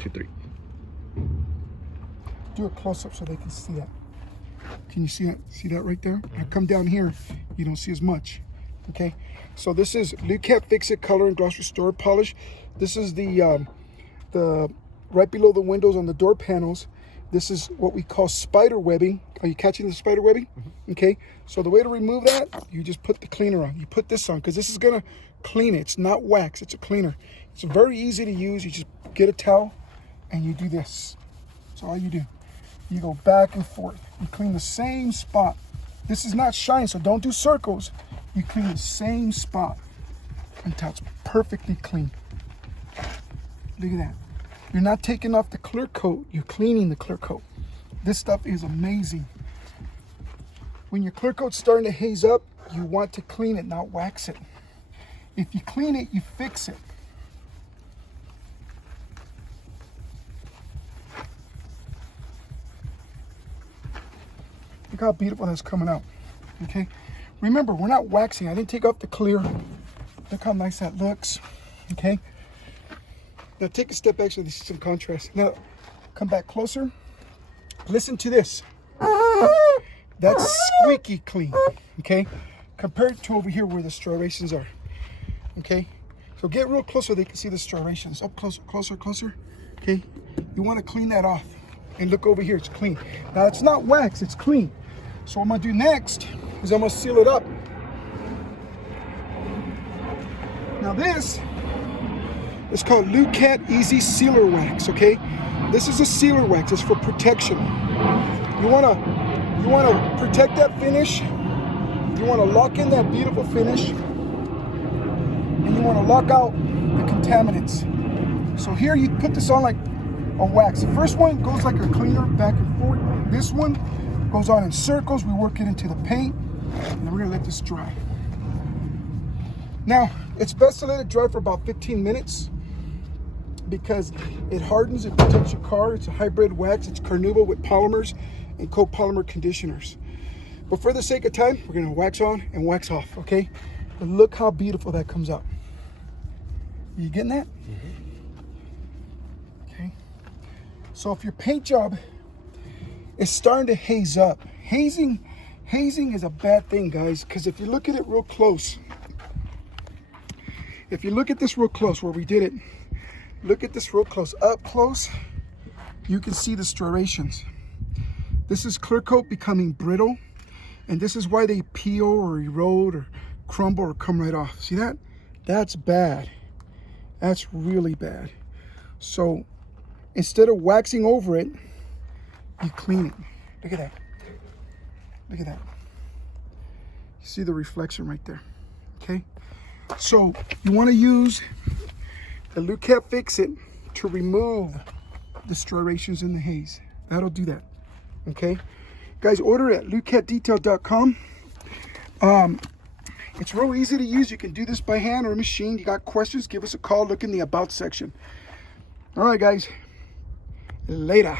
2, 3. Do a close-up so they can see that. Can you see that? See that right there? I come down here, you don't see as much. Okay, so this is Lukat Fix It Color and Gloss Restore Polish. This is the right below the windows on the door panels. This is what we call spider webbing. Are you catching the spider webbing? Okay, so the way to remove that, you just put the cleaner on. You put this on because this is gonna clean it. It's not wax, it's a cleaner. It's very easy to use. You just get a towel and you do this. That's all you do. You go back and forth. You clean the same spot. This is not shine, so don't do circles. You clean the same spot until it's perfectly clean. Look at that. You're not taking off the clear coat, you're cleaning the clear coat. This stuff is amazing. When your clear coat's starting to haze up, you want to clean it, not wax it. If you clean it, you fix it. Look how beautiful that's coming out, okay? Remember, we're not waxing. I didn't take off the clear. Look how nice that looks, okay? Now take a step back so you see some contrast. Now, come back closer. Listen to this. That's squeaky clean, okay? Compared to over here where the striations are, okay? So get real close so they can see the striations. Up closer, closer, closer, okay? You want to clean that off. And look over here, it's clean. Now, it's not wax, it's clean. So what I'm gonna do next is I'm gonna seal it up. Now this is called Lukat Easy Sealer Wax, okay? This is a sealer wax, it's for protection. You wanna protect that finish. You wanna lock in that beautiful finish. And you wanna lock out the contaminants. So here you put this on like a wax. The first one goes like a cleaner back and forth. This one goes on in circles. We work it into the paint, and then we're gonna let this dry. Now, it's best to let it dry for about 15 minutes because it hardens, it protects your car. It's a hybrid wax. It's carnauba with polymers and copolymer conditioners. But for the sake of time, we're gonna wax on and wax off, okay? But look how beautiful that comes out. You getting that? Okay. So if your paint job is starting to haze up, hazing is a bad thing, guys, because if you look at it real close, if you look at this real close where we did it, look at this real close, up close, you can see the striations. This is clear coat becoming brittle, and this is why they peel or erode or crumble or come right off. See that? That's bad. That's really bad. So instead of waxing over it, you clean it. Look at that. Look at that. You see the reflection right there, okay? So you want to use the Lukat Fix It to remove the striations in the haze. That'll do that, okay? Guys, order it at lukatdetail.com. It's real easy to use. You can do this by hand or a machine. You got questions, give us a call. Look in the About section. All right, guys. Later.